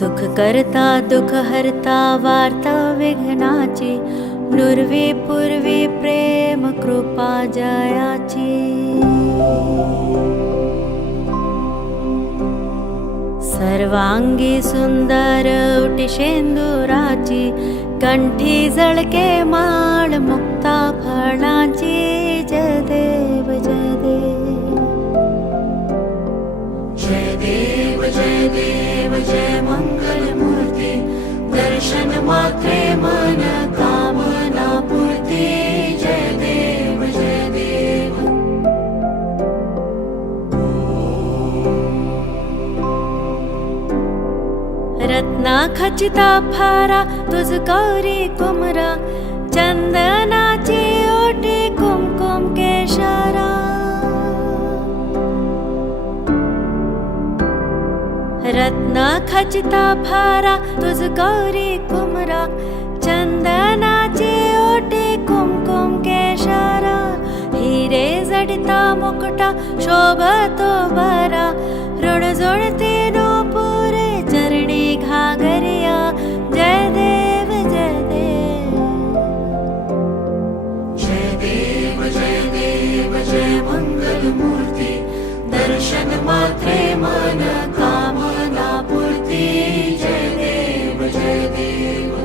सुख करता दुःख हरता वार्ता विघ्नाची, नुरवी पूर्वी प्रेम कृपा जयाची। सर्वांगी सुंदर उटी शेंदुराची, कंठी जळके माळ मुक्ता फळाची। जय देव जय देव जय देव जय देव जय मंगल मूर्ती, दर्शन मात्रे मन कामना पूर्ती। जय देव जय देव रत्ना खचिता फारा तुझ गौरी कुमरा, चंदनाची ओटी कुमकुम केशरा। रत्ना खचिता फारा तुझ गौरी कुमरा, चंदनाची ओटी कुमकुम केशरा। हिरे जडिता मुकुटा शोभतो बरा, ऋण जोडते नूपुरे चरणी घागरिया। जय देव जय देव जय देव जय देव जय मंगल मूर्ती, दर्शन मात्रे मन कामना पूर्ती। जय देव जय देव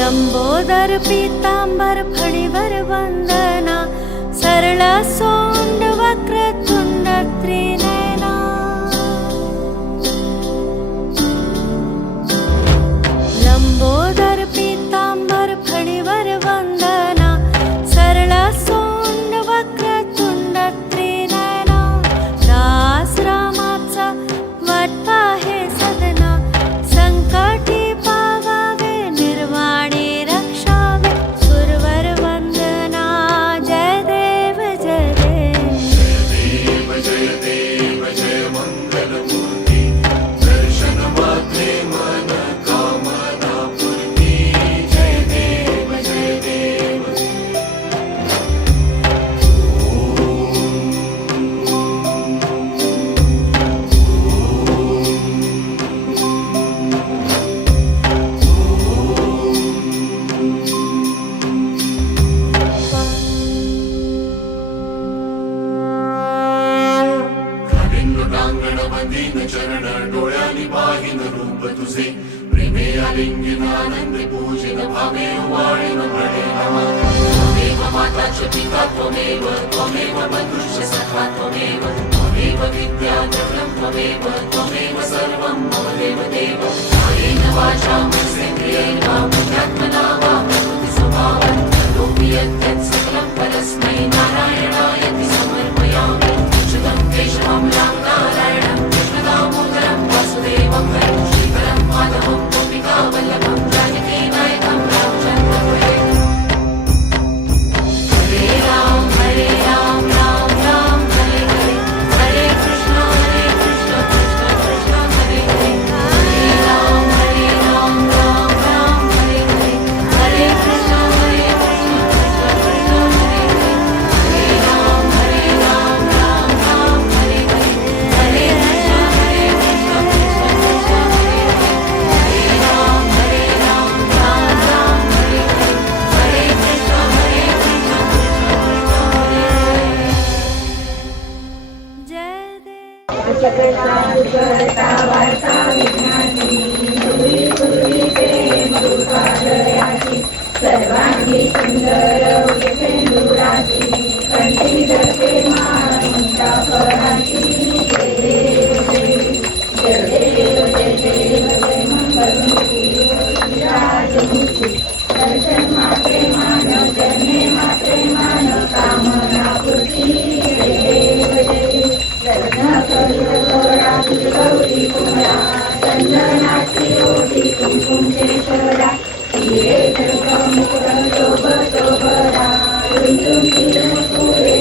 लंबोदर पीतांबर फळीवर वंदना, सरळ सोंड वक्रतुंड त्रिनयना। लंबोदर पीतांबर फळीवर वंदना, सरळ सोंड वक्रतुंड त्रिनयना। दास रामाचा वाटपा हे सदना, संकटी पावावे निर्वाणी रक्षावे। सुरवर वंदना जय देव जय देव जय देव जय मंगल मूर्ती, दर्शन मात्रे मन कामना पूर्ती। जय देव जय देव लोटांगण बंदीन चरण, डोळ्यांनी पाहिन रूप तुझे। प्रेमे आलिंगन आनंद पूजिन, भावे वाळीन म्हणे नमः। त्वमेव माता च पिता त्वमेव, त्वमेव बंधुश्च सखा त्वमेव। त्वमेव विद्या जगतं त्वमेव, त्वमेव सर्वं मम देव देव। कायेन वाचा मनसेन्द्रियेण वा बुद्ध्यात्मना वा प्रकृति स्वभावात् करोमि यत् सकलं परस्मै नारायणायति समर्पयामि। शुद्धं केशवामलां नारायणं कृष्णदामोदरं वासुदेवं हरं श्रीकरं माधवं गोपिकावल्लभं जानकी नायकं रामचन्द्रं हरे। हरे राम राम राम हरे हरे, हरे कृष्ण कृष्ण कृष्ण हरे हरे। हरे राम राम राम हरे हरे, हरे कृष्ण कृष्ण कृष्ण हरे हरे। हरे राम राम राम हरे हरे, हरे कृष्ण कृष्ण कृष्ण हरे हरे। हरे राम राम राम हरे हरे, हरे कृष्ण कृष्ण कृष्ण हरे हरे। जय देव सर्वांगी सुंदर उठेंदुराची, कंठी धरते माळ मुक्ता फळाची। जय देव जय देव जय देव जय मंगल मूर्ती, राजमूर्ती। दर्शन मात्रे मान जन्मे मात्रे मान कामना पूर्ती। जय देव जय देव रत्न करुणा तुझ गौरी कुमरा, चंदनाची ओटी कुमकुम केशरा। हिरे मुकुट शोभतो बरा, रुंदुम पुरे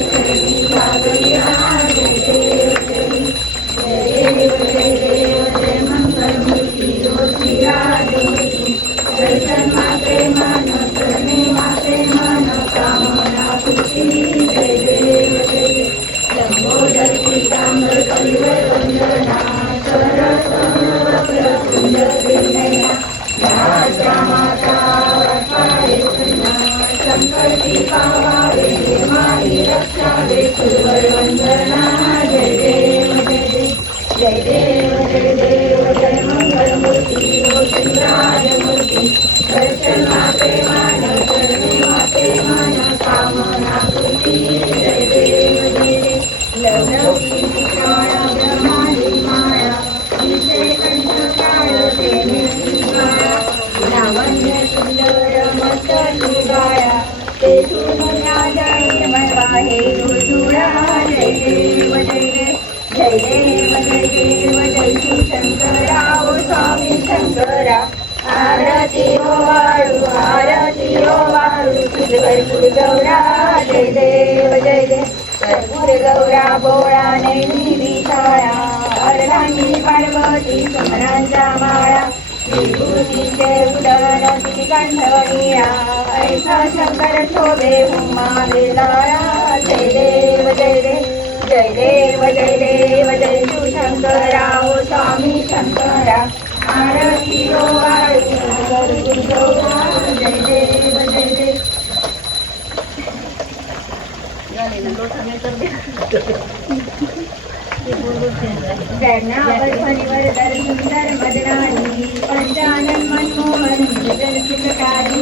पावावे माई रक्षावे सुरवर वंदना जय देव जय देव जय देव जय देव जय मंगल मूर्ती रोशन राजमूर्ती दर्शन माते मान चरणी माते मान कामना पूर्ती जय देव लवलौकी काळा ब्रह्मांडी माया विषय कंठकाळ तेने शिवाया लावण्य सुंदर मस्तकी गाया तेथून राजाने मला हे दुर्जुळा जय देव जय देव जय देव जय शिवशंकरा ओ स्वामी शंकरा आरती ओ वाळू तुझ भरपूर गौरा जय देव भरपूर गौरा बोळा नेहमी विशाळा अर्धांगी पार्वती समरांच्या माळा विभूतीचे उदर किती कंठवणीया ऐसा शंकर शोभे उमा वेलाळा जय देव जय देव जय देव जय शिवशंकरा ओ स्वामी शंकरा आरती ओ वाळू भरपूर गौरा जय देव परिवर्तन सुंदर मदनानी पंचानन मनमोहन सुंदरकारी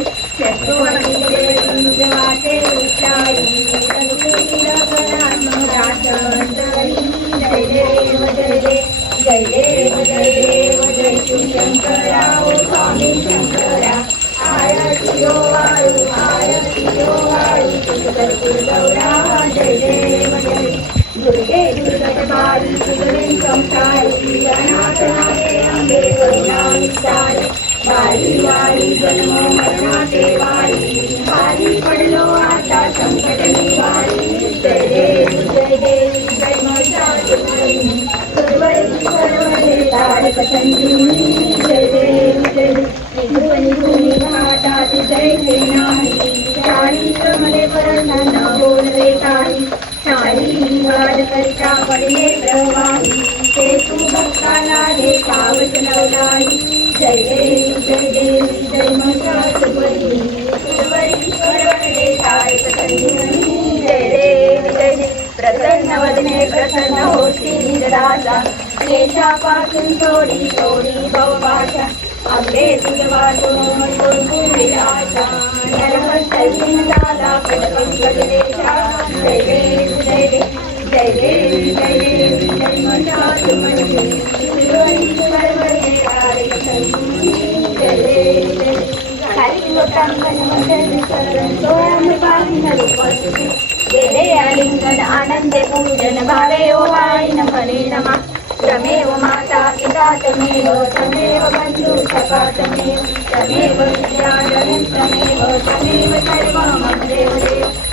वाटे उच्चारी जय देव जय देव जय देव जय शिवशंकरा ओ स्वामी शंकरा आरती ओ वाळू तुझ भरपूर गौरा जय देव दुर्गे दुर्गतबारी सुगरी संसारी गणातनाते अंबे करुणानिसारी वारी वारी जन्म मरणाते वारी भारी पडलो आता संकट निवारी जय देव जय महिषासुरमर्दिनी सुरवरी सर्वदे तारक संजीवनी जय देव निधुनी घाटात जय हे नाही शाही श्रमले परंधान बोलवे काही शाही वाद करता पडले प्रवाही ते तू भक्ताला हे पावसनवलाई जय देव जय महिषासुरमर्दिनी सुरवरी सर्वदे तारक संजीवनी जय देव प्रसन्न वदने प्रसन्न होती निराशा केशापासून थोडी भवभाषा अग्रे तुझ वाटून विराशा नरहस्तहीन दादा पटकंकट देशा जय देव जय महिषासुरमर्दिनी सुरवरी सर्वदे तारक संजीवनी जय देव हरी लोटांगण मंडल शरण सोळांग पाहिन रूपस्ती गेले आलिंगन आनंदे पूजन भावे ओ वाळीन फले नमा त्वमेव माता पिता त्वमेव बन्धु सखा त्वमेव विद्या त्वमेव सर्वं देव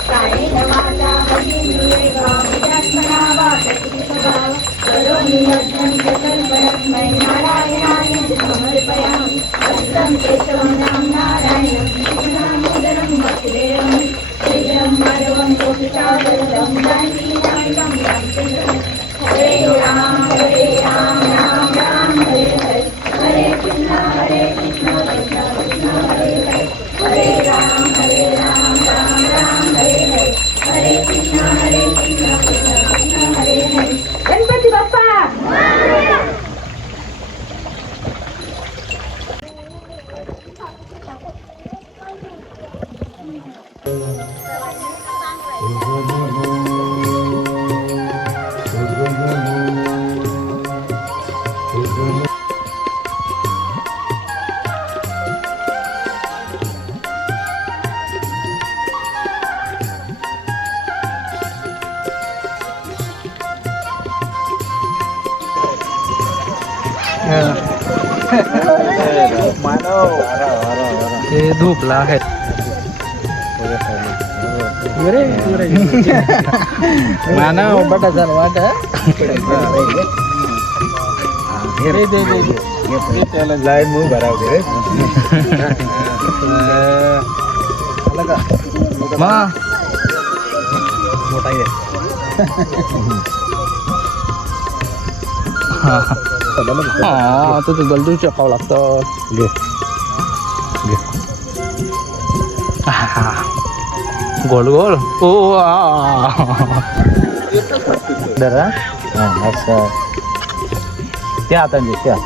कायेन वाचा भगिनीरेवा विद्यात्मना वा प्रतिष्ठा करोमि यज्ञं सकल्परस्मै नारायणाय समर्पयामि हस्तं केशवं नारायणं दामोदरं वसुदेवं श्रीधरं माधवं गोपिकावल्लभं जानकीनायकं हरे राम राम राम हरे कृष्ण कृष्ण हरे हरे राम राम राम हरे कृष्ण कृष्ण हरे हरे गणपती बाप्पा ते धूपला आहे मानव बटा झालं वाट त्याला लाईन मूव भरावते मोठा आहे हा तुझं जलदू चपावं लागतं घे गोल गोल ओ जरा असं त्या आता त्या